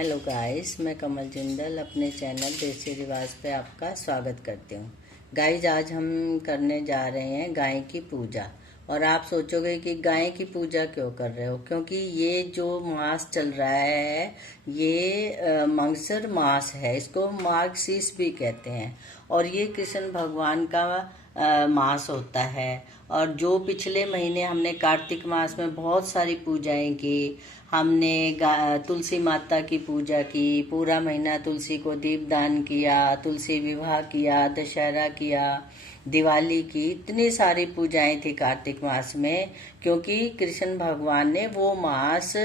Hello guys, मैं कमल जिंदल अपने channel देसी रिवाज पे आपका स्वागत करती हूँ। गाइस, आज हम करने जा रहे हैं गाय की पूजा। और आप सोचोगे कि गाय की पूजा क्यों कर रहे हो, क्योंकि ये जो मास चल रहा है ये मंगसर मास है। इसको मार्गशीर्ष भी कहते हैं और ये कृष्ण भगवान का मास होता है। और जो पिछले महीने हमने कार्तिक मास में बहुत सारी पूजाएं की, हमने तुलसी माता की पूजा की, पूरा महीना तुलसी को दीपदान किया, तुलसी विवाह किया, दशहरा किया, दिवाली की, इतनी सारी पूजाएं थी कार्तिक मास में। क्योंकि कृष्ण भगवान ने वो मास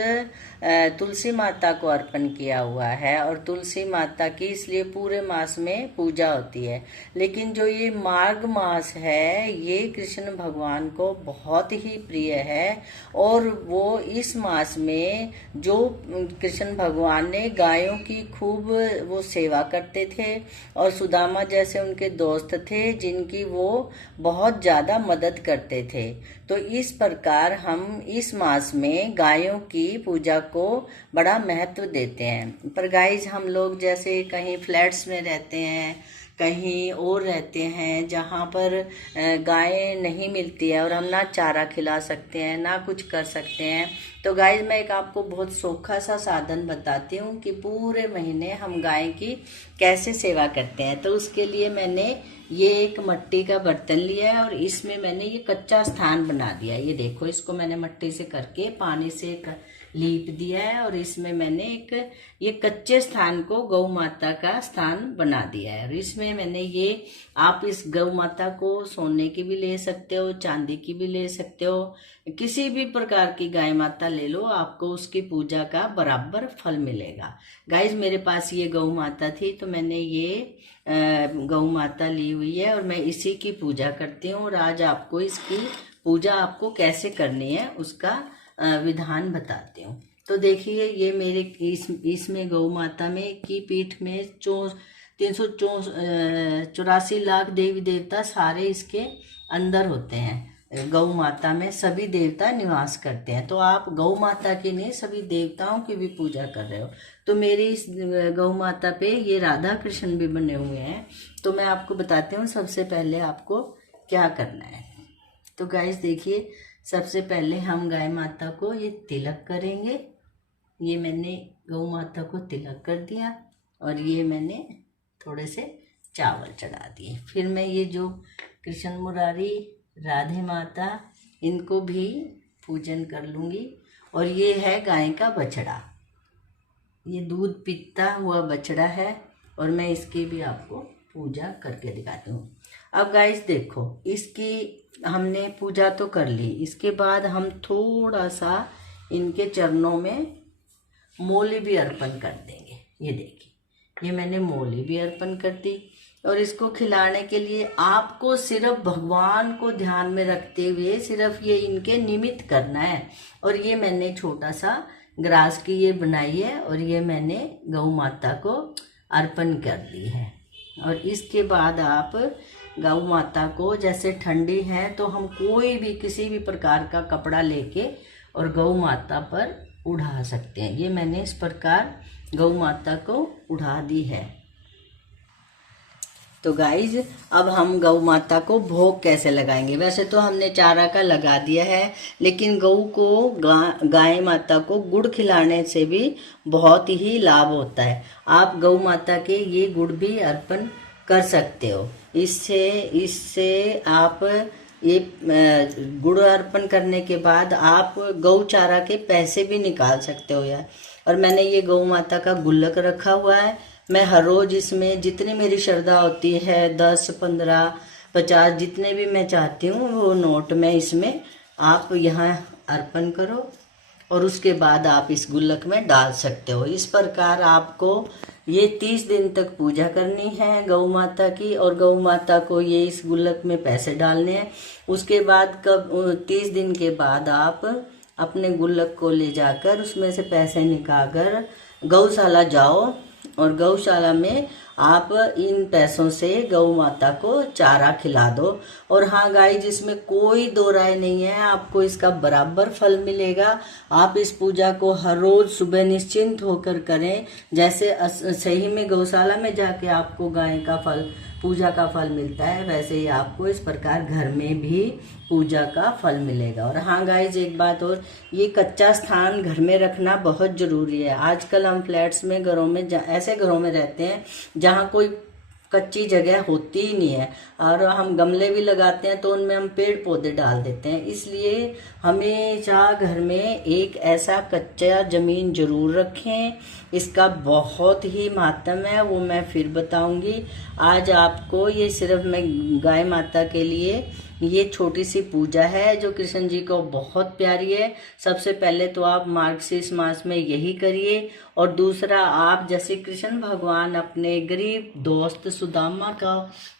तुलसी माता को अर्पण किया हुआ है और तुलसी माता की इसलिए पूरे मास में पूजा होती है। लेकिन जो ये मार्ग मास है ये कृष्ण भगवान को बहुत ही प्रिय है और वो इस मास में जो कृष्ण भगवान ने गायों की खूब वो सेवा करते थे और सुदामा जैसे उनके दोस्त थे जिनकी वो बहुत ज़्यादा मदद करते थे। तो इस प्रकार हम इस मास में गायों की पूजा को बड़ा महत्व देते हैं। पर गाइस, हम लोग जैसे कहीं फ्लैट्स में रहते हैं, कहीं और रहते हैं जहाँ पर गायें नहीं मिलती है और हम ना चारा खिला सकते हैं ना कुछ कर सकते हैं। तो गाइस, मैं एक आपको बहुत सौखा सा साधन बताती हूँ कि पूरे महीने हम गाय की कैसे सेवा करते हैं। तो उसके लिए मैंने ये एक मट्टी का बर्तन लिया है और इसमें मैंने ये कच्चा स्थान बना दिया। ये देखो, इसको मैंने मट्टी से करके पानी से लीप दिया है और इसमें मैंने एक ये कच्चे स्थान को गौ माता का स्थान बना दिया है। और इसमें मैंने ये, आप इस गौ माता को सोने की भी ले सकते हो, चांदी की भी ले सकते हो, किसी भी प्रकार की गाय माता ले लो, आपको उसकी पूजा का बराबर फल मिलेगा। गाइज, मेरे पास ये गौ माता थी तो मैंने ये गौ माता ली हुई है और मैं इसी की पूजा करती हूँ। और आज आपको इसकी पूजा आपको कैसे करनी है उसका विधान बताती हूँ। तो देखिए, ये मेरे इसमें गौ माता में की पीठ में 384 लाख देवी देवता सारे इसके अंदर होते हैं। गौ माता में सभी देवता निवास करते हैं। तो आप गौ माता की नहीं, सभी देवताओं की भी पूजा कर रहे हो। तो मेरी इस गौ माता पे ये राधा कृष्ण भी बने हुए हैं। तो मैं आपको बताती हूँ सबसे पहले आपको क्या करना है। तो गाइस देखिए, सबसे पहले हम गाय माता को ये तिलक करेंगे। ये मैंने गौ माता को तिलक कर दिया और ये मैंने थोड़े से चावल चढ़ा दिए। फिर मैं ये जो कृष्ण मुरारी, राधे माता, इनको भी पूजन कर लूँगी। और ये है गाय का बछड़ा, ये दूध पीता हुआ बछड़ा है और मैं इसकी भी आपको पूजा करके दिखाती हूँ। अब गाइस देखो, इसकी हमने पूजा तो कर ली, इसके बाद हम थोड़ा सा इनके चरणों में मोली भी अर्पण कर देंगे। ये देखिए, ये मैंने मोली भी अर्पण कर दी। और इसको खिलाने के लिए आपको सिर्फ भगवान को ध्यान में रखते हुए सिर्फ ये इनके निमित्त करना है। और ये मैंने छोटा सा ग्रास की ये बनाई है और ये मैंने गौ माता को अर्पण कर दी है। और इसके बाद आप गौ माता को, जैसे ठंडी है तो हम कोई भी किसी भी प्रकार का कपड़ा लेके और गौ माता पर उड़ा सकते हैं। ये मैंने इस प्रकार गौ माता को उड़ा दी है। तो गाइज, अब हम गौ माता को भोग कैसे लगाएंगे। वैसे तो हमने चारा का लगा दिया है, लेकिन गौ को गाय माता को गुड़ खिलाने से भी बहुत ही लाभ होता है। आप गौ माता के ये गुड़ भी अर्पण कर सकते हो। इससे आप ये गुड़ अर्पण करने के बाद आप गौ चारा के पैसे भी निकाल सकते हो यार। और मैंने ये गौ माता का गुल्लक रखा हुआ है। मैं हर रोज इसमें जितनी मेरी श्रद्धा होती है, 10, 15, 50 जितने भी मैं चाहती हूँ वो नोट में इसमें आप यहाँ अर्पण करो और उसके बाद आप इस गुल्लक में डाल सकते हो। इस प्रकार आपको ये 30 दिन तक पूजा करनी है गौ माता की और गौ माता को ये इस गुल्लक में पैसे डालने हैं। उसके बाद 30 दिन के बाद आप अपने गुल्लक को ले जाकर उसमें से पैसे निकाल कर गौशाला जाओ और गौशाला में आप इन पैसों से गौ माता को चारा खिला दो। और हाँ गाइस, जिसमें कोई दो राय नहीं है, आपको इसका बराबर फल मिलेगा। आप इस पूजा को हर रोज सुबह निश्चिंत होकर करें। जैसे सही में गौशाला में जाके आपको गाय का फल, पूजा का फल मिलता है, वैसे ही आपको इस प्रकार घर में भी पूजा का फल मिलेगा। और हाँ गाइज, एक बात और, ये कच्चा स्थान घर में रखना बहुत जरूरी है। आजकल हम फ्लैट्स में, घरों में, ऐसे घरों में रहते हैं जहाँ कोई कच्ची जगह होती ही नहीं है, और हम गमले भी लगाते हैं तो उनमें हम पेड़ पौधे डाल देते हैं। इसलिए हमेशा घर में एक ऐसा कच्चा जमीन जरूर रखें। इसका बहुत ही महत्व है, वो मैं फिर बताऊंगी। आज आपको ये सिर्फ मैं गाय माता के लिए ये छोटी सी पूजा है जो कृष्ण जी को बहुत प्यारी है। सबसे पहले तो आप मार्गशीर्ष मास में यही करिए। और दूसरा, आप जैसे कृष्ण भगवान अपने गरीब दोस्त सुदामा का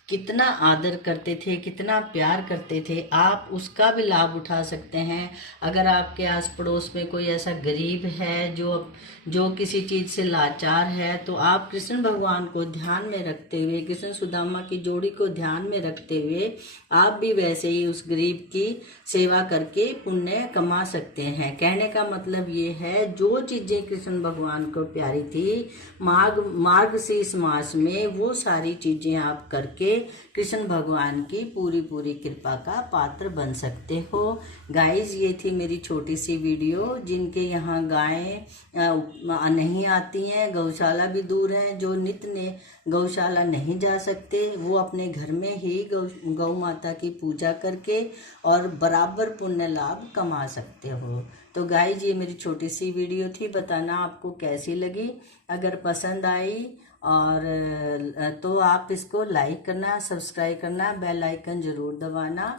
कितना आदर करते थे, कितना प्यार करते थे, आप उसका भी लाभ उठा सकते हैं। अगर आपके आस पड़ोस में कोई ऐसा गरीब है जो किसी चीज़ से लाचार है, तो आप कृष्ण भगवान को ध्यान में रखते हुए, कृष्ण सुदामा की जोड़ी को ध्यान में रखते हुए आप भी वैसे ही उस गरीब की सेवा करके पुण्य कमा सकते हैं। कहने का मतलब ये है, जो चीज़ें कृष्ण भगवान को प्यारी थी मार्गशीर्ष मास में, वो सारी चीज़ें आप करके कृष्ण भगवान की पूरी पूरी कृपा का पात्र बन सकते हो। गाइस, ये थी मेरी छोटी सी वीडियो। जिनके यहाँ गायें नहीं आती हैं, गौशाला भी दूर है, जो नित्य ने गौशाला नहीं जा सकते, वो अपने घर में ही गौ माता की पूजा करके और बराबर पुण्य लाभ कमा सकते हो। तो गाइस, ये मेरी छोटी सी वीडियो थी, बताना आपको कैसी लगी। अगर पसंद आई और तो आप इसको लाइक करना, सब्सक्राइब करना, बेल आइकन जरूर दबाना।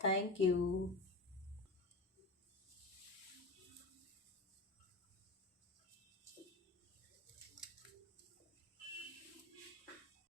Thank you.